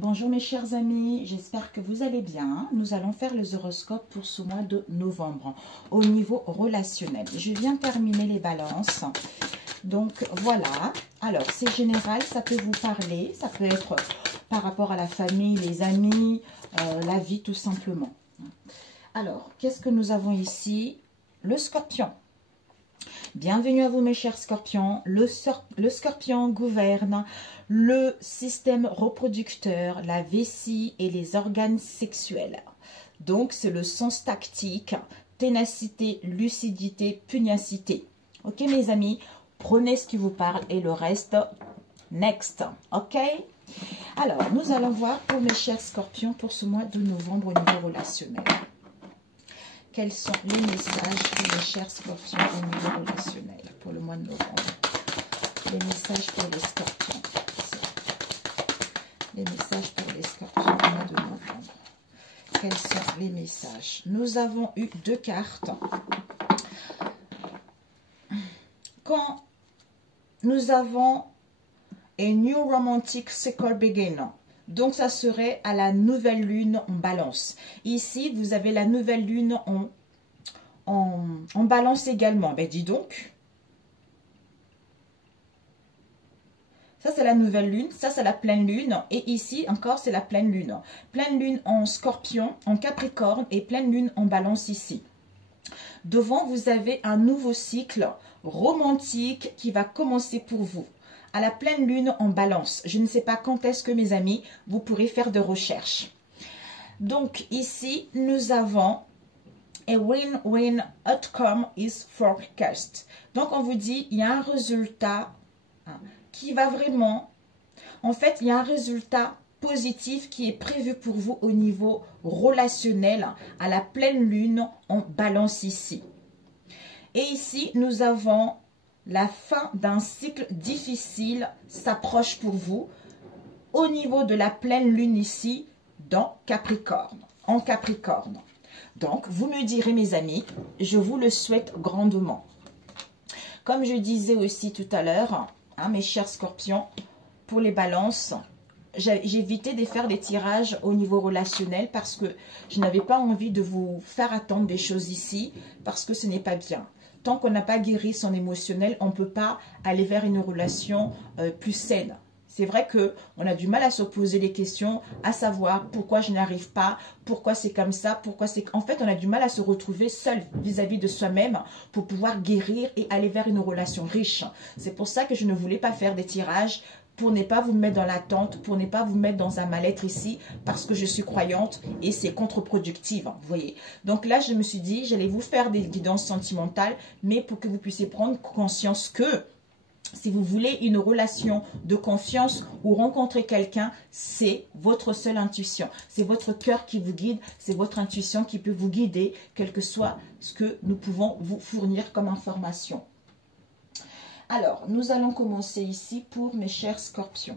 Bonjour mes chers amis, j'espère que vous allez bien. Nous allons faire les horoscopes pour ce mois de novembre au niveau relationnel. Je viens terminer les balances. Donc voilà, alors c'est général, ça peut vous parler, ça peut être par rapport à la famille, les amis, la vie tout simplement. Alors, qu'est-ce que nous avons ici? Le scorpion. Bienvenue à vous mes chers scorpions. Le scorpion gouverne le système reproducteur, la vessie et les organes sexuels. Donc c'est le sens tactique, ténacité, lucidité, pugnacité. Ok mes amis, prenez ce qui vous parle et le reste, next. Ok? Alors nous allons voir pour mes chers scorpions pour ce mois de novembre au niveau relationnel. Quels sont les messages pour les chers scorpions au niveau relationnel pour le mois de novembre? Les messages pour les scorpions. Les messages pour les scorpions au mois de novembre. Quels sont les messages? Nous avons eu deux cartes. Quand nous avons a new romantic cycle begin. Donc, ça serait à la nouvelle lune en balance. Ici, vous avez la nouvelle lune en balance également. Ben, dis donc. Ça, c'est la nouvelle lune. Ça, c'est la pleine lune. Et ici, encore, c'est la pleine lune. Pleine lune en scorpion, en capricorne et pleine lune en balance ici. Devant, vous avez un nouveau cycle romantique qui va commencer pour vous. À la pleine lune en balance. Je ne sais pas quand est-ce que mes amis, vous pourrez faire de recherches. Donc ici, nous avons a win-win outcome is forecast. Donc on vous dit, il y a un résultat qui va vraiment, en fait, il y a un résultat positif qui est prévu pour vous au niveau relationnel à la pleine lune en balance ici. Et ici, nous avons la fin d'un cycle difficile s'approche pour vous au niveau de la pleine lune ici dans Capricorne, en Capricorne. Donc, vous me direz mes amis, je vous le souhaite grandement. Comme je disais aussi tout à l'heure, hein, mes chers scorpions, pour les balances, j'ai évité de faire des tirages au niveau relationnel parce que je n'avais pas envie de vous faire attendre des choses ici parce que ce n'est pas bien. Tant qu'on n'a pas guéri son émotionnel, on ne peut pas aller vers une relation plus saine. C'est vrai qu'on a du mal à se poser des questions, à savoir pourquoi je n'arrive pas, pourquoi c'est comme ça, pourquoi c'est... En fait, on a du mal à se retrouver seul vis-à-vis de soi-même pour pouvoir guérir et aller vers une relation riche. C'est pour ça que je ne voulais pas faire des tirages pour ne pas vous mettre dans l'attente, pour ne pas vous mettre dans un mal-être ici, parce que je suis croyante et c'est contre-productif, vous voyez. Donc là, je me suis dit, j'allais vous faire des guidances sentimentales, mais pour que vous puissiez prendre conscience que si vous voulez une relation de confiance ou rencontrer quelqu'un, c'est votre seule intuition. C'est votre cœur qui vous guide, c'est votre intuition qui peut vous guider, quel que soit ce que nous pouvons vous fournir comme information. Alors, nous allons commencer ici pour mes chers scorpions.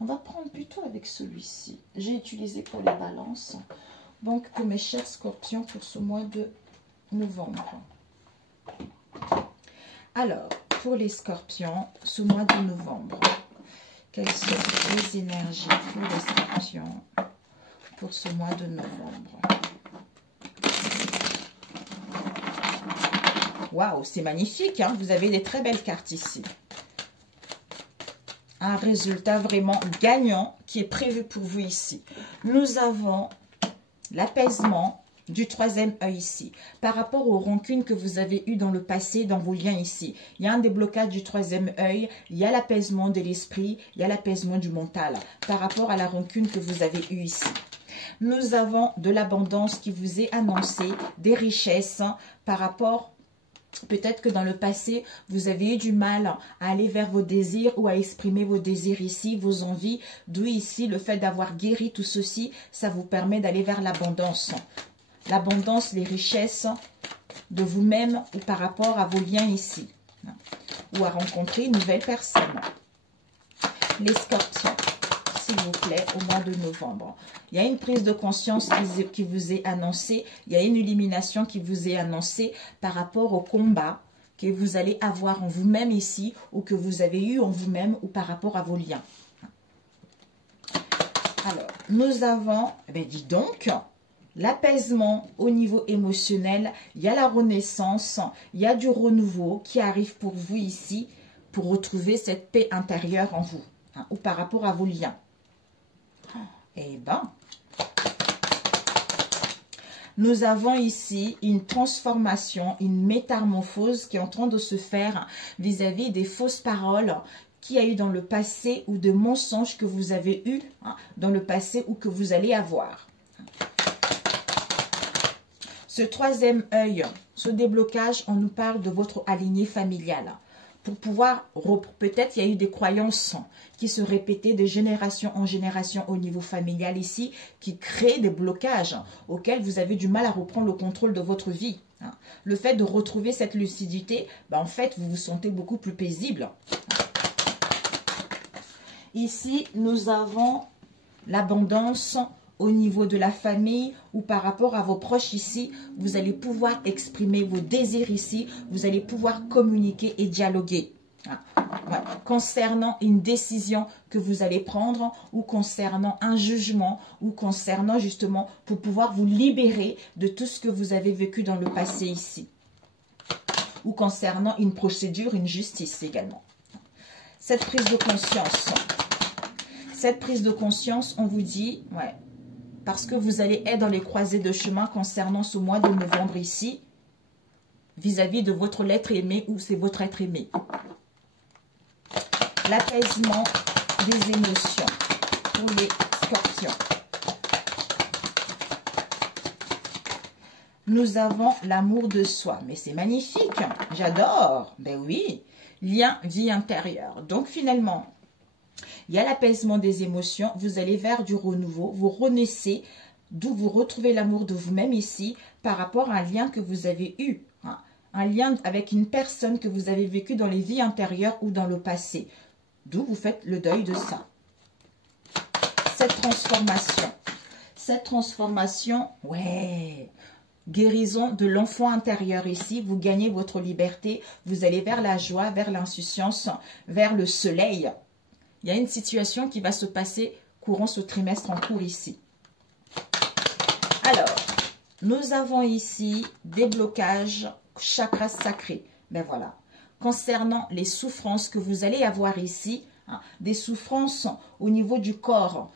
On va prendre plutôt avec celui-ci. J'ai utilisé pour les balances. Donc, pour mes chers scorpions, pour ce mois de novembre. Alors, pour les scorpions, ce mois de novembre, quelles sont les énergies pour les scorpions pour ce mois de novembre? Waouh, c'est magnifique, hein? Vous avez des très belles cartes ici. Un résultat vraiment gagnant qui est prévu pour vous ici. Nous avons l'apaisement du troisième œil ici. Par rapport aux rancunes que vous avez eues dans le passé, dans vos liens ici. Il y a un déblocage du troisième œil, il y a l'apaisement de l'esprit, il y a l'apaisement du mental. Par rapport à la rancune que vous avez eue ici. Nous avons de l'abondance qui vous est annoncée, des richesses par rapport... Peut-être que dans le passé, vous avez eu du mal à aller vers vos désirs ou à exprimer vos désirs ici, vos envies. D'où ici, le fait d'avoir guéri tout ceci, ça vous permet d'aller vers l'abondance. L'abondance, les richesses de vous-même ou par rapport à vos liens ici. Ou à rencontrer une nouvelle personne. Les scorpions, s'il vous plaît, au mois de novembre. Il y a une prise de conscience qui vous est annoncée. Il y a une illumination qui vous est annoncée par rapport au combat que vous allez avoir en vous-même ici ou que vous avez eu en vous-même ou par rapport à vos liens. Alors, nous avons, eh bien, dis donc, l'apaisement au niveau émotionnel. Il y a la renaissance, il y a du renouveau qui arrive pour vous ici, pour retrouver cette paix intérieure en vous, hein, ou par rapport à vos liens. Eh bien, nous avons ici une transformation, une métamorphose qui est en train de se faire vis-à-vis des fausses paroles qu'il y a eu dans le passé ou de mensonges que vous avez eu, hein, dans le passé ou que vous allez avoir. Ce troisième œil, ce déblocage, on nous parle de votre alignée familiale. Pour pouvoir, peut-être il y a eu des croyances qui se répétaient de génération en génération au niveau familial ici, qui créent des blocages auxquels vous avez du mal à reprendre le contrôle de votre vie. Le fait de retrouver cette lucidité, ben en fait, vous vous sentez beaucoup plus paisible. Ici, nous avons l'abondance au niveau de la famille ou par rapport à vos proches ici. Vous allez pouvoir exprimer vos désirs ici. Vous allez pouvoir communiquer et dialoguer. Concernant une décision que vous allez prendre ou concernant un jugement ou concernant justement pour pouvoir vous libérer de tout ce que vous avez vécu dans le passé ici. Ou concernant une procédure, une justice également. Cette prise de conscience. Cette prise de conscience, on vous dit, ouais, parce que vous allez être dans les croisées de chemin concernant ce mois de novembre ici, vis-à-vis de votre être aimé ou c'est votre être aimé. L'apaisement des émotions pour les scorpions. Nous avons l'amour de soi. Mais c'est magnifique, j'adore. Ben oui, lien, vie intérieure. Donc finalement, il y a l'apaisement des émotions, vous allez vers du renouveau, vous renaissez, d'où vous retrouvez l'amour de vous-même ici par rapport à un lien que vous avez eu, hein, un lien avec une personne que vous avez vécu dans les vies antérieures ou dans le passé, d'où vous faites le deuil de ça. Cette transformation, ouais, guérison de l'enfant intérieur ici, vous gagnez votre liberté, vous allez vers la joie, vers l'insouciance, vers le soleil. Il y a une situation qui va se passer courant ce trimestre en cours ici. Alors, nous avons ici des blocages, chakras sacrés. Ben voilà. Concernant les souffrances que vous allez avoir ici, hein, des souffrances au niveau du corps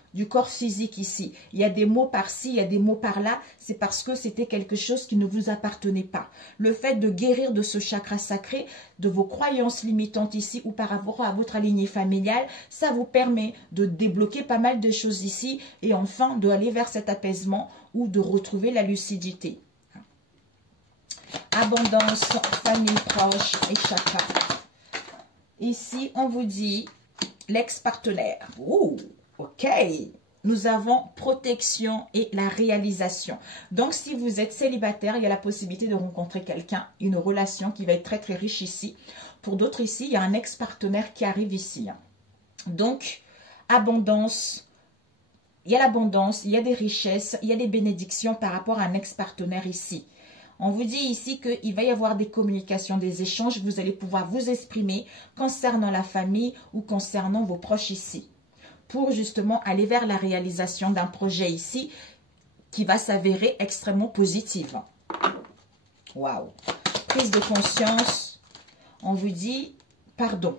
physique ici. Il y a des mots par-ci, il y a des mots par-là. C'est parce que c'était quelque chose qui ne vous appartenait pas. Le fait de guérir de ce chakra sacré, de vos croyances limitantes ici ou par rapport à votre lignée familiale, ça vous permet de débloquer pas mal de choses ici et enfin d'aller vers cet apaisement ou de retrouver la lucidité. Abondance, famille proche et chakra. Ici, on vous dit l'ex-partenaire. Ouh, ok. Nous avons protection et la réalisation. Donc, si vous êtes célibataire, il y a la possibilité de rencontrer quelqu'un, une relation qui va être très, très riche ici. Pour d'autres ici, il y a un ex-partenaire qui arrive ici. Donc, abondance. Il y a l'abondance, il y a des richesses, il y a des bénédictions par rapport à un ex-partenaire ici. On vous dit ici qu'il va y avoir des communications, des échanges. Vous allez pouvoir vous exprimer concernant la famille ou concernant vos proches ici. Pour justement aller vers la réalisation d'un projet ici qui va s'avérer extrêmement positive. Waouh! Prise de conscience. On vous dit pardon.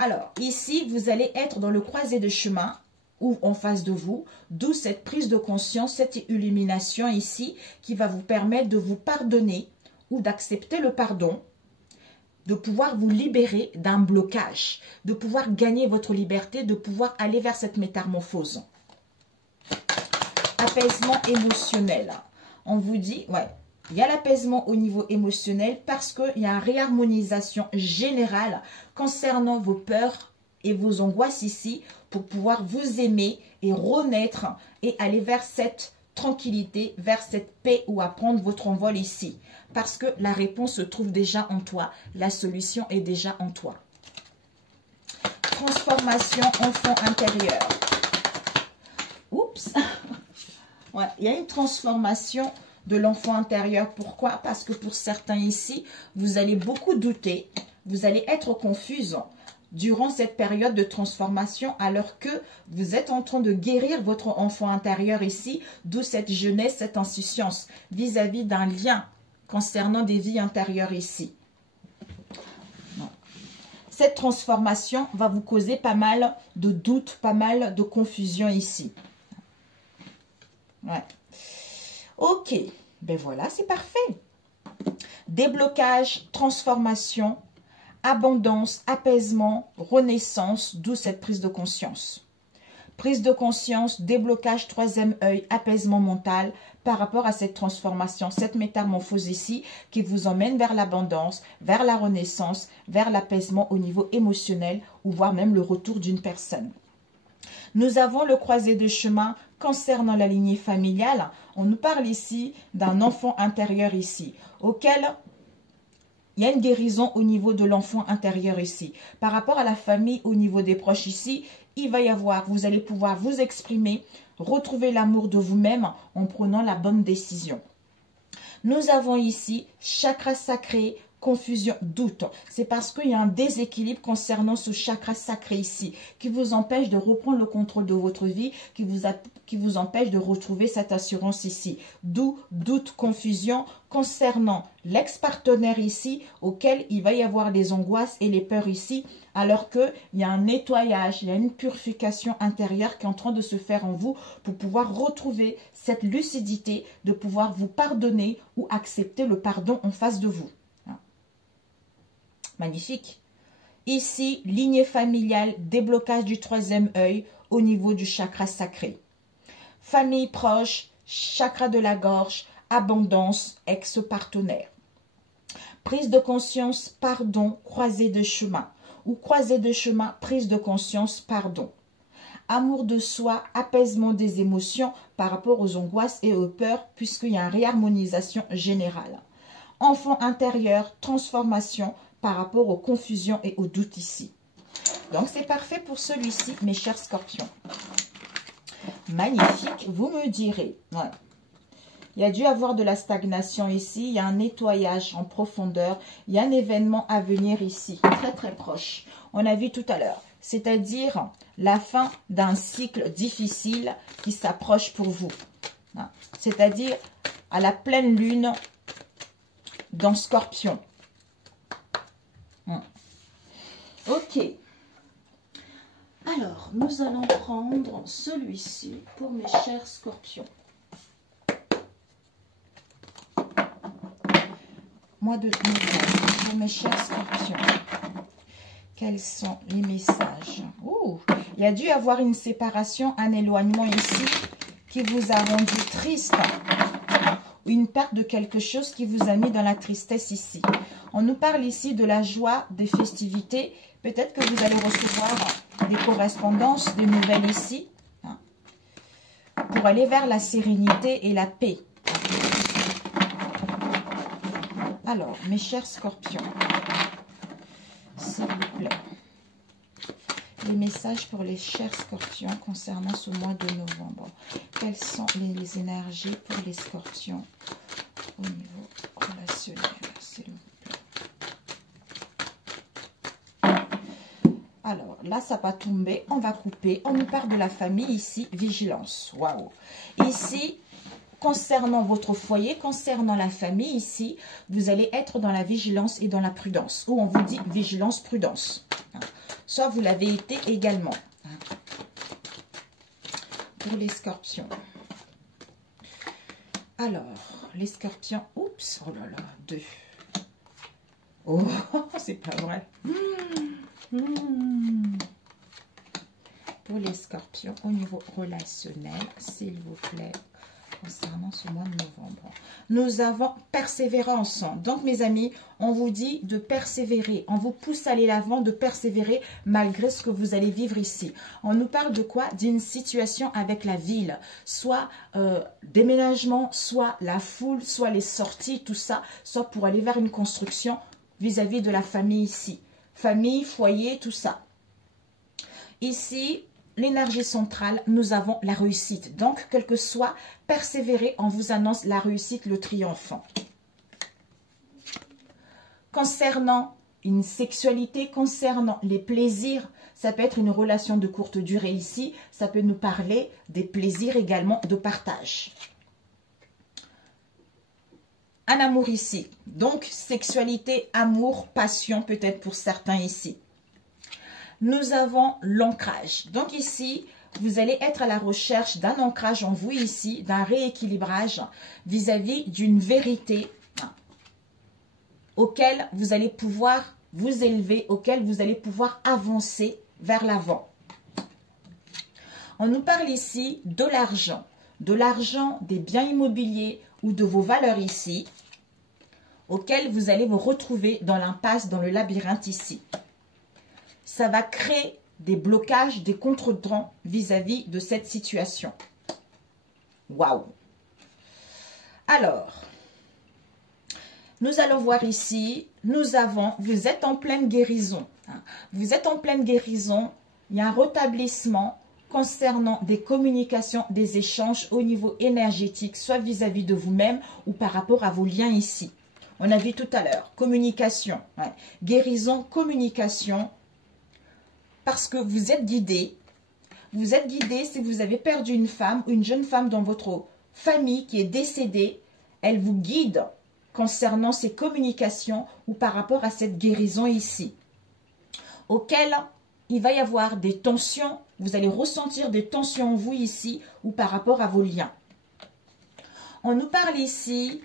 Alors, ici, vous allez être dans le croisé de chemin ou en face de vous, d'où cette prise de conscience, cette illumination ici qui va vous permettre de vous pardonner ou d'accepter le pardon, de pouvoir vous libérer d'un blocage, de pouvoir gagner votre liberté, de pouvoir aller vers cette métamorphose. Apaisement émotionnel. On vous dit, ouais, il y a l'apaisement au niveau émotionnel parce qu'il y a une réharmonisation générale concernant vos peurs et vos angoisses ici pour pouvoir vous aimer et renaître et aller vers cette tranquillité, vers cette paix ou à prendre votre envol ici. Parce que la réponse se trouve déjà en toi. La solution est déjà en toi. Transformation enfant intérieur. Oups. Ouais, il y a une transformation de l'enfant intérieur. Pourquoi? Parce que pour certains ici, vous allez beaucoup douter. Vous allez être confuse. durant cette période de transformation, alors que vous êtes en train de guérir votre enfant intérieur ici, d'où cette jeunesse, cette insouciance vis-à-vis d'un lien concernant des vies intérieures ici. Cette transformation va vous causer pas mal de doutes, pas mal de confusion ici. Ouais. Ok, ben voilà, c'est parfait. Déblocage, transformation, abondance, apaisement, renaissance, d'où cette prise de conscience. Prise de conscience, déblocage, troisième œil, apaisement mental par rapport à cette transformation, cette métamorphose ici qui vous emmène vers l'abondance, vers la renaissance, vers l'apaisement au niveau émotionnel ou voire même le retour d'une personne. Nous avons le croisé de chemin concernant la lignée familiale. On nous parle ici d'un enfant intérieur ici, auquel il y a une guérison au niveau de l'enfant intérieur ici. Par rapport à la famille, au niveau des proches ici, il va y avoir, vous allez pouvoir vous exprimer, retrouver l'amour de vous-même en prenant la bonne décision. Nous avons ici chakra sacré, confusion, doute. C'est parce qu'il y a un déséquilibre concernant ce chakra sacré ici qui vous empêche de reprendre le contrôle de votre vie, qui vous empêche de retrouver cette assurance ici. D'où doute, confusion concernant l'ex-partenaire ici auquel il va y avoir des angoisses et les peurs ici, alors qu'il y a un nettoyage, il y a une purification intérieure qui est en train de se faire en vous pour pouvoir retrouver cette lucidité, de pouvoir vous pardonner ou accepter le pardon en face de vous. Magnifique. Ici, lignée familiale, déblocage du troisième œil au niveau du chakra sacré. Famille proche, chakra de la gorge, abondance, ex-partenaire. Prise de conscience, pardon, croisée de chemin. Ou croisée de chemin, prise de conscience, pardon. Amour de soi, apaisement des émotions par rapport aux angoisses et aux peurs, puisqu'il y a une réharmonisation générale. Enfant intérieur, transformation, par rapport aux confusions et aux doutes ici. Donc, c'est parfait pour celui-ci, mes chers scorpions. Magnifique, vous me direz. Ouais. Il y a dû avoir de la stagnation ici. Il y a un nettoyage en profondeur. Il y a un événement à venir ici, très très proche. On a vu tout à l'heure. C'est-à-dire la fin d'un cycle difficile qui s'approche pour vous. C'est-à-dire à la pleine lune dans Scorpion. Ok. Alors, nous allons prendre celui-ci pour mes chers scorpions. Mois de novembre, pour mes chers scorpions. Quels sont les messages? Oh, il y a dû y avoir une séparation, un éloignement ici qui vous a rendu triste. Une perte de quelque chose qui vous a mis dans la tristesse ici. On nous parle ici de la joie, des festivités. Peut-être que vous allez recevoir des correspondances, des nouvelles ici, hein, pour aller vers la sérénité et la paix. Alors, mes chers scorpions, s'il vous plaît, les messages pour les chers scorpions concernant ce mois de novembre. Quelles sont les énergies pour les scorpions au niveau relationnel, s'il vous plaît? Alors, là, ça va tomber. On va couper. On nous parle de la famille ici. Vigilance. Waouh. Ici, concernant votre foyer, concernant la famille ici, vous allez être dans la vigilance et dans la prudence. Ou on vous dit vigilance, prudence. Soit vous l'avez été également. Pour les scorpions. Alors, les scorpions. Oups. Oh là là. 2. Oh, c'est pas vrai. Pour les scorpions, au niveau relationnel, s'il vous plaît, concernant ce mois de novembre. Nous avons persévérance. Donc, mes amis, on vous dit de persévérer. On vous pousse à aller l'avant, de persévérer malgré ce que vous allez vivre ici. On nous parle de quoi? D'une situation avec la ville. Soit déménagement, soit la foule, soit les sorties, tout ça. Soit pour aller vers une construction vis-à-vis de la famille ici. Famille, foyer, tout ça. Ici, l'énergie centrale, nous avons la réussite. Donc, quel que soit, persévérer, on vous annonce la réussite, le triomphant. Concernant une sexualité concernant les plaisirs. Ça peut être une relation de courte durée ici. Ça peut nous parler des plaisirs également de partage. Un amour ici. Donc, sexualité, amour, passion peut-être pour certains ici. Nous avons l'ancrage. Donc ici, vous allez être à la recherche d'un ancrage en vous ici, d'un rééquilibrage vis-à-vis d'une vérité auquel vous allez pouvoir vous élever, auquel vous allez pouvoir avancer vers l'avant. On nous parle ici de l'argent, des biens immobiliers ou de vos valeurs ici, auxquelles vous allez vous retrouver dans l'impasse, dans le labyrinthe ici. Ça va créer des blocages, des contretemps vis-à-vis de cette situation. Waouh! Alors, nous allons voir ici, vous êtes en pleine guérison. Vous êtes en pleine guérison, il y a un rétablissement concernant des communications, des échanges au niveau énergétique, soit vis-à-vis de vous-même ou par rapport à vos liens ici. On a vu tout à l'heure, communication, guérison, communication, parce que vous êtes guidé. Vous êtes guidé si vous avez perdu une femme, une jeune femme dans votre famille qui est décédée, elle vous guide concernant ces communications ou par rapport à cette guérison ici, auquel il va y avoir des tensions, vous allez ressentir des tensions en vous ici ou par rapport à vos liens. On nous parle ici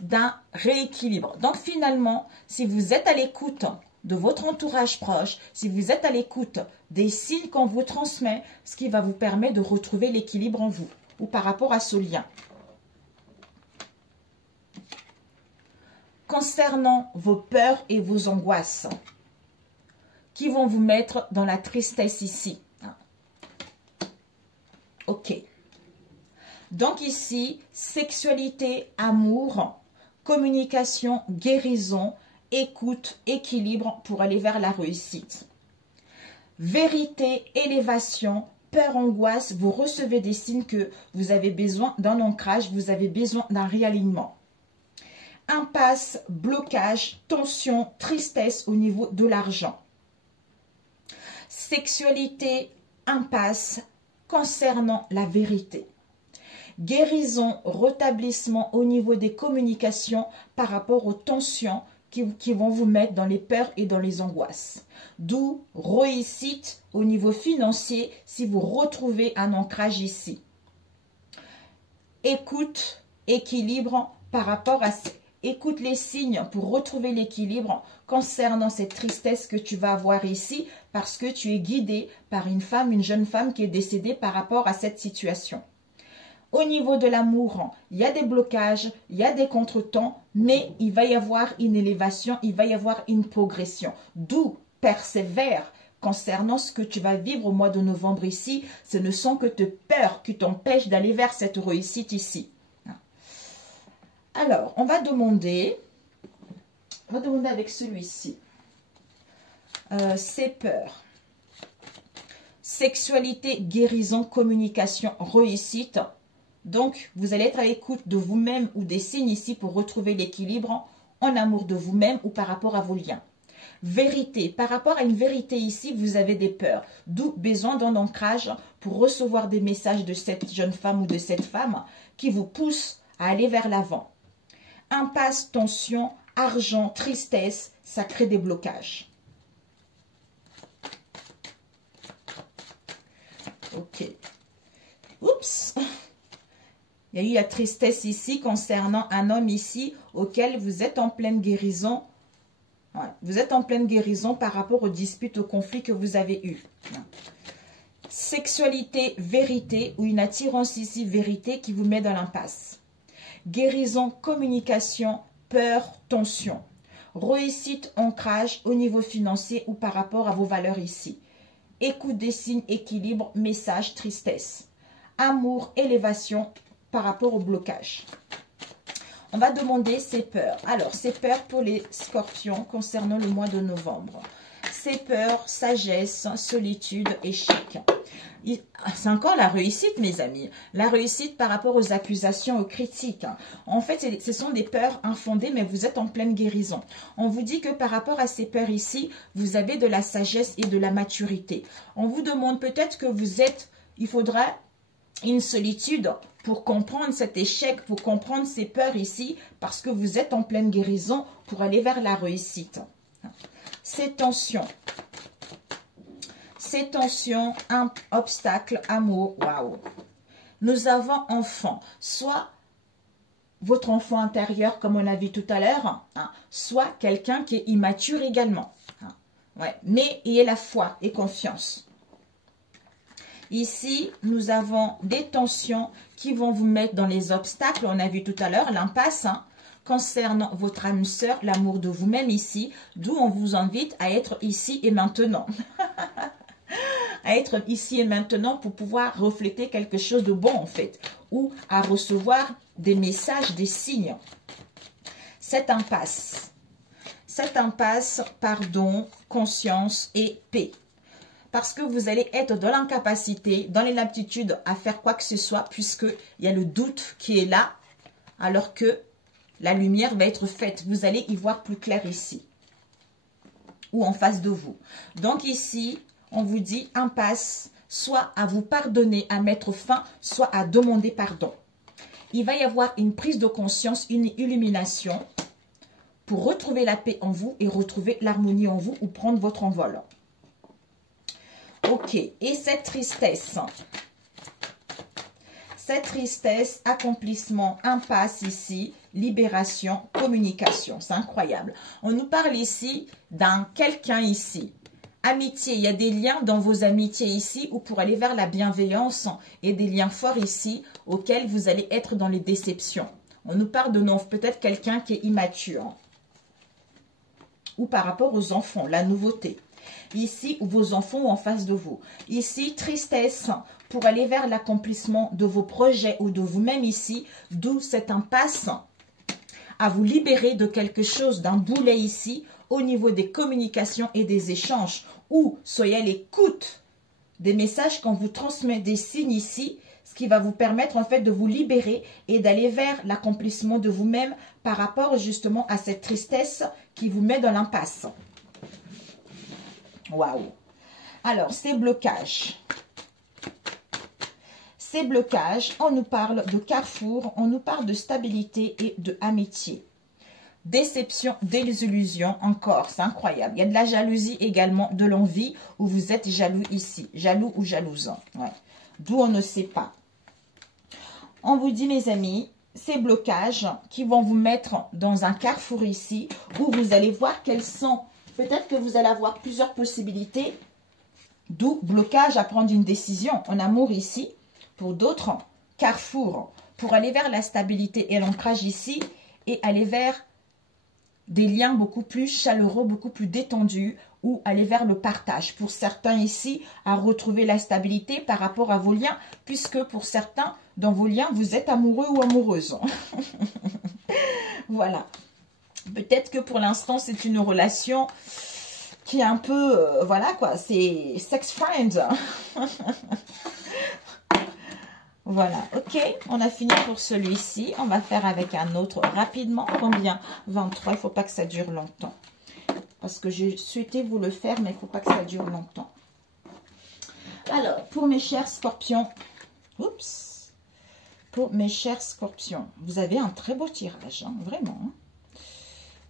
d'un rééquilibre. Donc finalement, si vous êtes à l'écoute de votre entourage proche, si vous êtes à l'écoute des signes qu'on vous transmet, ce qui va vous permettre de retrouver l'équilibre en vous ou par rapport à ce lien. Concernant vos peurs et vos angoisses qui vont vous mettre dans la tristesse ici. Ok. Donc ici, sexualité, amour, communication, guérison, écoute, équilibre pour aller vers la réussite. Vérité, élévation, peur, angoisse, vous recevez des signes que vous avez besoin d'un ancrage, vous avez besoin d'un réalignement. Impasse, blocage, tension, tristesse au niveau de l'argent. Sexualité, impasse concernant la vérité. Guérison, rétablissement au niveau des communications par rapport aux tensions qui vont vous mettre dans les peurs et dans les angoisses. D'où réussite au niveau financier si vous retrouvez un ancrage ici. Écoute, équilibre par rapport à... Écoute les signes pour retrouver l'équilibre concernant cette tristesse que tu vas avoir ici parce que tu es guidé par une femme, une jeune femme qui est décédée par rapport à cette situation. Au niveau de l'amour, il y a des blocages, il y a des contretemps, mais il va y avoir une élévation, il va y avoir une progression. D'où persévère concernant ce que tu vas vivre au mois de novembre ici. Ce ne sont que tes peurs qui t'empêchent d'aller vers cette réussite ici. Alors, on va demander avec celui-ci. Ces peurs. Sexualité, guérison, communication, réussite. Donc, vous allez être à l'écoute de vous-même ou des signes ici pour retrouver l'équilibre en amour de vous-même ou par rapport à vos liens. Vérité. Par rapport à une vérité ici, vous avez des peurs. D'où besoin d'un ancrage pour recevoir des messages de cette jeune femme ou de cette femme qui vous poussent à aller vers l'avant. Impasse, tension, argent, tristesse, ça crée des blocages. Ok. Oups. Il y a eu la tristesse ici concernant un homme ici auquel vous êtes en pleine guérison. Ouais, vous êtes en pleine guérison par rapport aux disputes, aux conflits que vous avez eus. Sexualité, vérité ou une attirance ici, vérité qui vous met dans l'impasse. Guérison, communication, peur, tension. Réussite, ancrage au niveau financier ou par rapport à vos valeurs ici. Écoute des signes, équilibre, message, tristesse. Amour, élévation par rapport au blocage. On va demander ces peurs. Alors, ces peurs pour les scorpions concernant le mois de novembre. Ces peurs, sagesse, solitude, échec. c'est encore la réussite, mes amis. La réussite par rapport aux accusations, aux critiques. En fait, ce sont des peurs infondées, mais vous êtes en pleine guérison. On vous dit que par rapport à ces peurs ici, vous avez de la sagesse et de la maturité. On vous demande peut-être que il faudra une solitude pour comprendre cet échec, pour comprendre ces peurs ici, parce que vous êtes en pleine guérison pour aller vers la réussite. Ces tensions, un obstacle, amour, waouh. Nous avons enfant, soit votre enfant intérieur, comme on a vu tout à l'heure, soit quelqu'un qui est immature également. Ouais. Mais ayez la foi et confiance. Ici, nous avons des tensions qui vont vous mettre dans les obstacles. On a vu tout à l'heure l'impasse concernant votre âme sœur, l'amour de vous-même ici. D'où on vous invite à être ici et maintenant. À être ici et maintenant pour pouvoir refléter quelque chose de bon en fait. Ou à recevoir des messages, des signes. Cette impasse, pardon, conscience et paix. Parce que vous allez être dans l'incapacité, dans l'inaptitude à faire quoi que ce soit, puisqu'il y a le doute qui est là, alors que la lumière va être faite. Vous allez y voir plus clair ici, ou en face de vous. Donc ici, on vous dit impasse, soit à vous pardonner, à mettre fin, soit à demander pardon. Il va y avoir une prise de conscience, une illumination, pour retrouver la paix en vous et retrouver l'harmonie en vous, ou prendre votre envol. Ok, et cette tristesse, accomplissement, impasse ici, libération, communication, c'est incroyable. On nous parle ici d'un quelqu'un ici, amitié, il y a des liens dans vos amitiés ici, ou pour aller vers la bienveillance, et des liens forts ici, auxquels vous allez être dans les déceptions. On nous parle de peut-être quelqu'un qui est immature, ou par rapport aux enfants, la nouveauté. Ici, vos enfants en face de vous. Ici, tristesse pour aller vers l'accomplissement de vos projets ou de vous-même ici. D'où cette impasse à vous libérer de quelque chose, d'un boulet ici, au niveau des communications et des échanges. Ou soyez à l'écoute des messages qu'on vous transmet, des signes ici, ce qui va vous permettre en fait de vous libérer et d'aller vers l'accomplissement de vous-même par rapport justement à cette tristesse qui vous met dans l'impasse. Waouh! Alors, ces blocages. Ces blocages, on nous parle de carrefour, on nous parle de stabilité et de amitié. Déception, désillusion, encore, c'est incroyable. Il y a de la jalousie également, de l'envie, où vous êtes jaloux ici. Jaloux ou jalouse. Ouais. D'où on ne sait pas. On vous dit, mes amis, ces blocages qui vont vous mettre dans un carrefour ici, où vous allez voir quels sont... Peut-être que vous allez avoir plusieurs possibilités, d'où blocage à prendre une décision en amour ici. Pour d'autres, carrefour, pour aller vers la stabilité et l'ancrage ici, et aller vers des liens beaucoup plus chaleureux, beaucoup plus détendus, ou aller vers le partage. Pour certains ici, à retrouver la stabilité par rapport à vos liens, puisque pour certains, dans vos liens, vous êtes amoureux ou amoureuse. Voilà. Peut-être que pour l'instant, c'est une relation qui est un peu, voilà quoi, c'est sex friends. Voilà, ok, on a fini pour celui-ci. On va faire avec un autre rapidement. Combien? 23, il ne faut pas que ça dure longtemps. Parce que j'ai souhaité vous le faire, mais il ne faut pas que ça dure longtemps. Alors, pour mes chers scorpions, oups, pour mes chers scorpions, vous avez un très beau tirage, hein, vraiment, hein.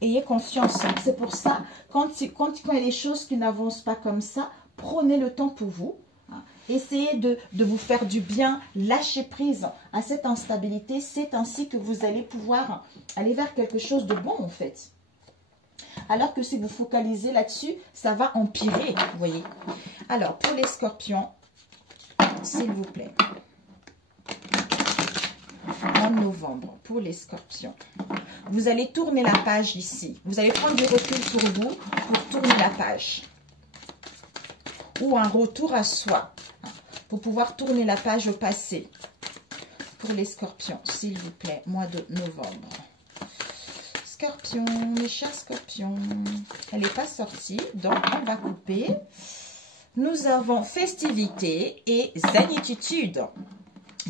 Ayez confiance. C'est pour ça, quand il y a des choses qui n'avancent pas comme ça, prenez le temps pour vous. Hein. Essayez de vous faire du bien. Lâchez prise à cette instabilité. C'est ainsi que vous allez pouvoir aller vers quelque chose de bon, en fait. Alors que si vous focalisez là-dessus, ça va empirer, vous voyez. Alors, pour les scorpions, s'il vous plaît. En novembre, pour les scorpions. Vous allez tourner la page ici. Vous allez prendre du recul sur vous pour tourner la page. Ou un retour à soi. Pour pouvoir tourner la page au passé. Pour les scorpions, s'il vous plaît, mois de novembre. Scorpion, mes chers scorpions. Elle n'est pas sortie, donc on va couper. nous avons festivité et zénitude.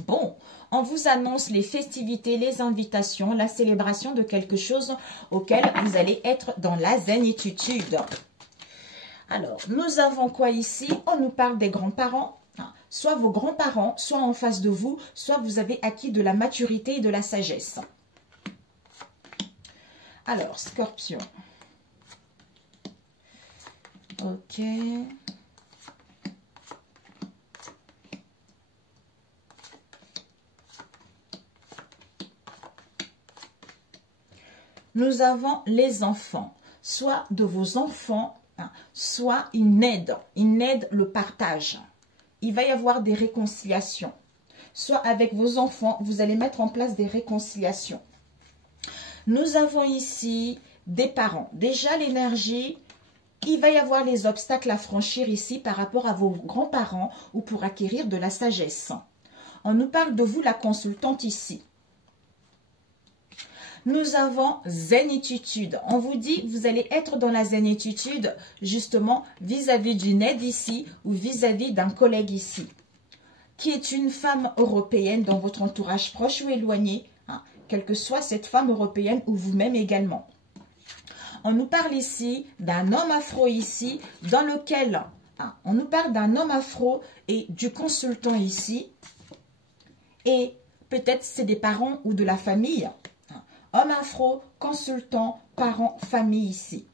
Bon, on vous annonce les festivités, les invitations, la célébration de quelque chose auquel vous allez être dans la zénitude. Alors, nous avons quoi ici? On nous parle des grands-parents. Soit vos grands-parents, soit en face de vous, soit vous avez acquis de la maturité et de la sagesse. Alors, Scorpion. Ok. Nous avons les enfants, soit de vos enfants, soit une aide, le partage. Il va y avoir des réconciliations. Soit avec vos enfants, vous allez mettre en place des réconciliations. Nous avons ici des parents. Déjà, l'énergie, il va y avoir les obstacles à franchir ici par rapport à vos grands-parents ou pour acquérir de la sagesse. On nous parle de vous, la consultante ici. Nous avons zénitude. On vous dit, vous allez être dans la zénitude justement vis-à-vis d'une aide ici ou vis-à-vis d'un collègue ici, qui est une femme européenne dans votre entourage proche ou éloigné, quelle que soit cette femme européenne ou vous-même également. On nous parle ici d'un homme afro ici, dans lequel on nous parle d'un homme afro et du consultant ici, et peut-être c'est des parents ou de la famille. Homme afro, consultant, parents, famille ici.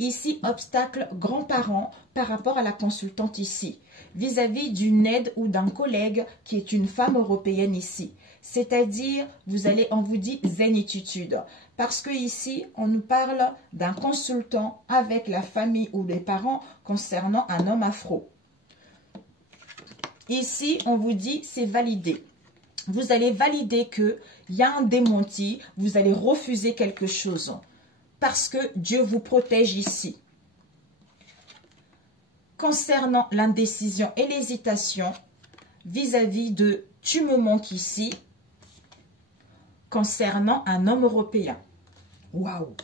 Ici, obstacle, grands-parents par rapport à la consultante ici. Vis-à-vis d'une aide ou d'un collègue qui est une femme européenne ici. C'est-à-dire, on vous dit zénitude. Parce que ici, on nous parle d'un consultant avec la famille ou les parents concernant un homme afro. Ici, on vous dit c'est validé. Vous allez valider qu'il y a un démenti, vous allez refuser quelque chose. Parce que Dieu vous protège ici. Concernant l'indécision et l'hésitation, vis-à-vis de « tu me manques ici », concernant un homme européen. Waouh!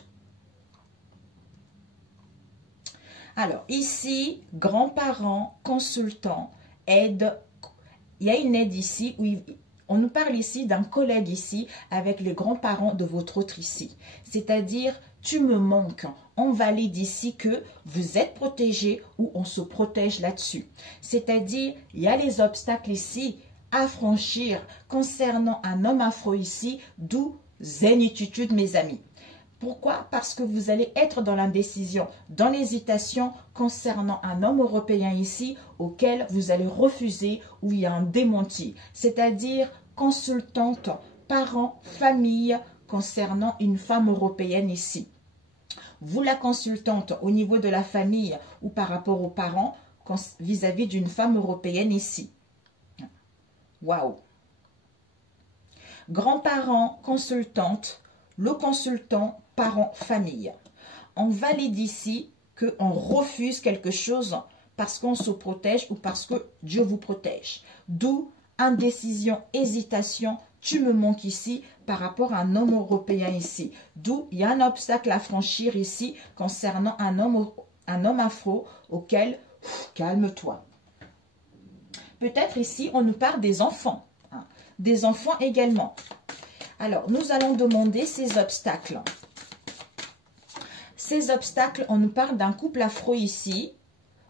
Alors, ici, grands-parents, consultants, aide. Il y a une aide ici où on nous parle ici d'un collègue ici avec les grands-parents de votre autre ici. C'est-à-dire, tu me manques. On valide ici que vous êtes protégé ou on se protège là-dessus. C'est-à-dire, il y a les obstacles ici à franchir concernant un homme afro ici, d'où zénitude, mes amis. Pourquoi? Parce que vous allez être dans l'indécision, dans l'hésitation concernant un homme européen ici auquel vous allez refuser où il y a un démenti. C'est-à-dire consultante, parents, famille concernant une femme européenne ici. Vous la consultante au niveau de la famille ou par rapport aux parents vis-à-vis d'une femme européenne ici. Waouh! Grands-parents, consultante, le consultant, parents, famille. On valide ici qu'on refuse quelque chose parce qu'on se protège ou parce que Dieu vous protège. D'où indécision, hésitation, tu me manques ici par rapport à un homme européen ici. D'où il y a un obstacle à franchir ici concernant un homme afro auquel, calme-toi. Peut-être ici, on nous parle des enfants. Des enfants également. Alors, nous allons demander ces obstacles. Ces obstacles, on nous parle d'un couple afro ici,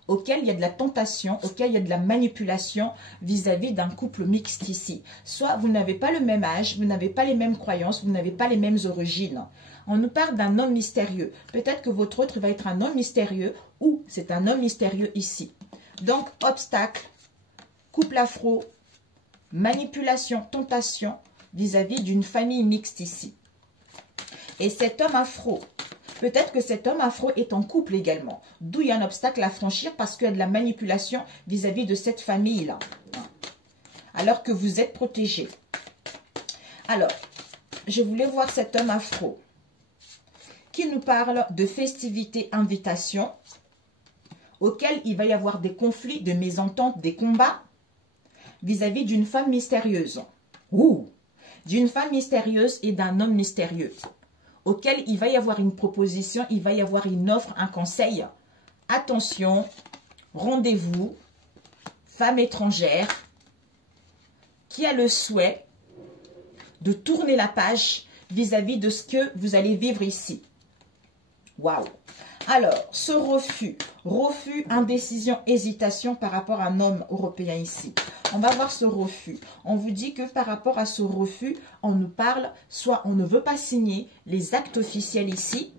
auquel il y a de la tentation, auquel il y a de la manipulation vis-à-vis d'un couple mixte ici. Soit vous n'avez pas le même âge, vous n'avez pas les mêmes croyances, vous n'avez pas les mêmes origines. On nous parle d'un homme mystérieux. Peut-être que votre autre va être un homme mystérieux ou c'est un homme mystérieux ici. Donc, obstacle, couple afro, manipulation, tentation vis-à-vis d'une famille mixte ici. Et cet homme afro, peut-être que cet homme afro est en couple également. D'où il y a un obstacle à franchir parce qu'il y a de la manipulation vis-à-vis de cette famille-là. Alors que vous êtes protégé. Alors, je voulais voir cet homme afro qui nous parle de festivités, invitations, auxquelles il va y avoir des conflits, des mésententes, des combats vis-à-vis d'une femme mystérieuse. Ouh! D'une femme mystérieuse et d'un homme mystérieux, auquel il va y avoir une proposition, il va y avoir une offre, un conseil. Attention, rendez-vous, femme étrangère, qui a le souhait de tourner la page vis-à-vis de ce que vous allez vivre ici. Waouh! Alors, ce refus, indécision, hésitation par rapport à un homme européen ici. On va voir ce refus. On vous dit que par rapport à ce refus, on nous parle, soit on ne veut pas signer les actes officiels ici,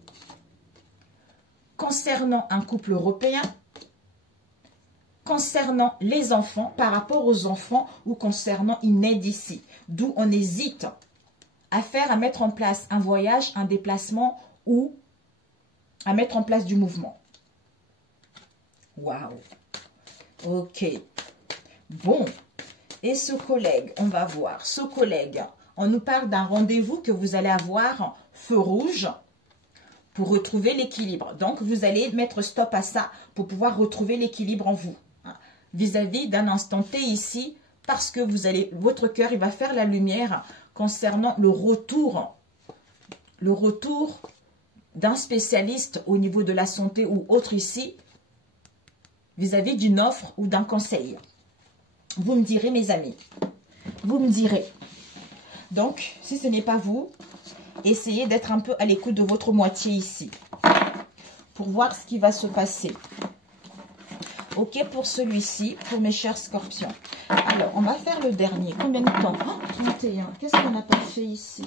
concernant un couple européen, concernant les enfants, par rapport aux enfants ou concernant une aide ici. D'où on hésite à mettre en place un voyage, un déplacement ou à mettre en place du mouvement. Waouh! Ok. Bon. Et ce collègue, on va voir. Ce collègue, on nous parle d'un rendez-vous que vous allez avoir feu rouge pour retrouver l'équilibre. Donc, vous allez mettre stop à ça pour pouvoir retrouver l'équilibre en vous. Vis-à-vis d'un instant T ici, parce que votre cœur, il va faire la lumière concernant le retour d'un spécialiste au niveau de la santé ou autre ici, vis-à-vis d'une offre ou d'un conseil. Vous me direz, mes amis, vous me direz. Donc, si ce n'est pas vous, essayez d'être un peu à l'écoute de votre moitié ici, pour voir ce qui va se passer. Ok, pour celui-ci, pour mes chers scorpions. Alors, on va faire le dernier. Combien de temps? Oh, 31. Qu'est-ce qu'on n'a pas fait ici?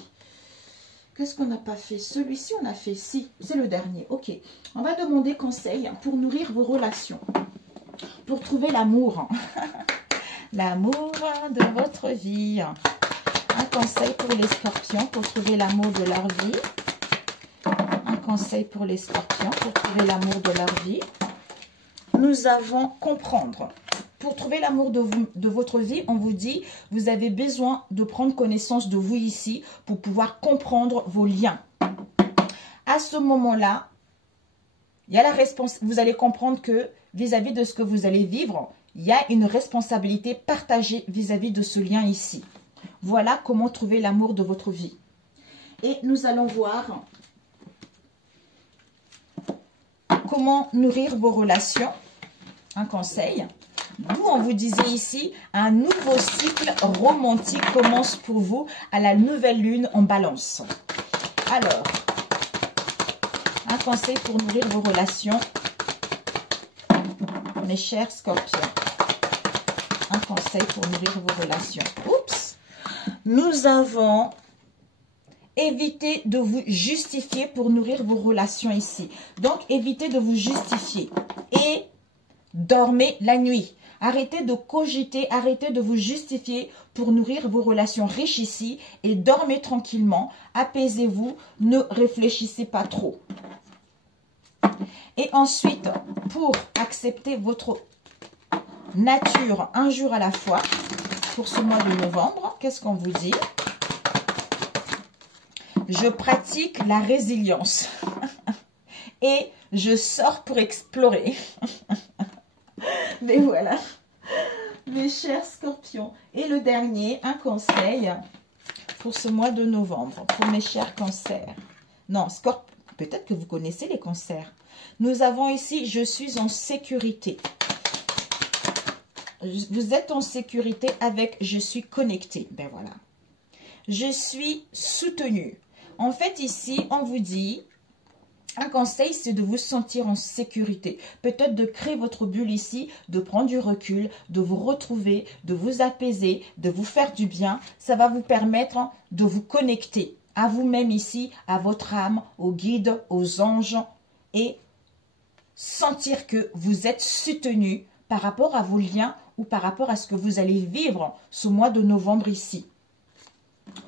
Qu'est-ce qu'on n'a pas fait? Celui-ci, on a fait. Si, c'est le dernier. Ok. On va demander conseil pour nourrir vos relations. Pour trouver l'amour. L'amour de votre vie. Un conseil pour les scorpions pour trouver l'amour de leur vie. Un conseil pour les scorpions pour trouver l'amour de leur vie. Nous avons comprendre. Pour trouver l'amour de votre vie, on vous dit, vous avez besoin de prendre connaissance de vous ici pour pouvoir comprendre vos liens. À ce moment-là, il y a la vous allez comprendre que vis-à-vis de ce que vous allez vivre, il y a une responsabilité partagée vis-à-vis de ce lien ici. Voilà comment trouver l'amour de votre vie. Et nous allons voir comment nourrir vos relations. Un conseil. D'où on vous disait ici, un nouveau cycle romantique commence pour vous à la nouvelle lune en balance. Alors, un conseil pour nourrir vos relations, mes chers scorpions. Un conseil pour nourrir vos relations. Oups! Nous avons évité de vous justifier pour nourrir vos relations ici. Donc, évitez de vous justifier. Et dormez la nuit. Arrêtez de cogiter, arrêtez de vous justifier pour nourrir vos relations riches ici et dormez tranquillement, apaisez-vous, ne réfléchissez pas trop. Et ensuite, pour accepter votre nature un jour à la fois, pour ce mois de novembre, qu'est-ce qu'on vous dit? Je pratique la résilience et je sors pour explorer. Mais voilà, mes chers scorpions. Et le dernier, un conseil pour ce mois de novembre, pour mes chers cancers. Non, peut-être que vous connaissez les cancers. Nous avons ici, je suis en sécurité. Vous êtes en sécurité avec je suis connecté. Ben voilà. Je suis soutenu. En fait, ici, on vous dit... Un conseil, c'est de vous sentir en sécurité. Peut-être de créer votre bulle ici, de prendre du recul, de vous retrouver, de vous apaiser, de vous faire du bien. Ça va vous permettre de vous connecter à vous-même ici, à votre âme, aux guides, aux anges et sentir que vous êtes soutenu par rapport à vos liens ou par rapport à ce que vous allez vivre ce mois de novembre ici.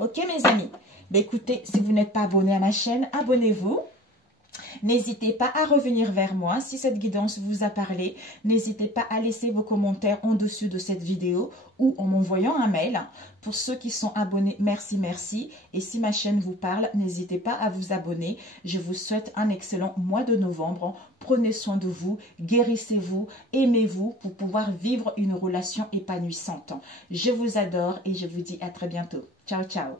Ok, mes amis? Ben, écoutez, si vous n'êtes pas abonné à ma chaîne, abonnez-vous. N'hésitez pas à revenir vers moi si cette guidance vous a parlé. N'hésitez pas à laisser vos commentaires en dessus de cette vidéo ou en m'envoyant un mail. Pour ceux qui sont abonnés, merci, merci. Et si ma chaîne vous parle, n'hésitez pas à vous abonner. Je vous souhaite un excellent mois de novembre. Prenez soin de vous, guérissez-vous, aimez-vous pour pouvoir vivre une relation épanouissante. Je vous adore et je vous dis à très bientôt. Ciao, ciao.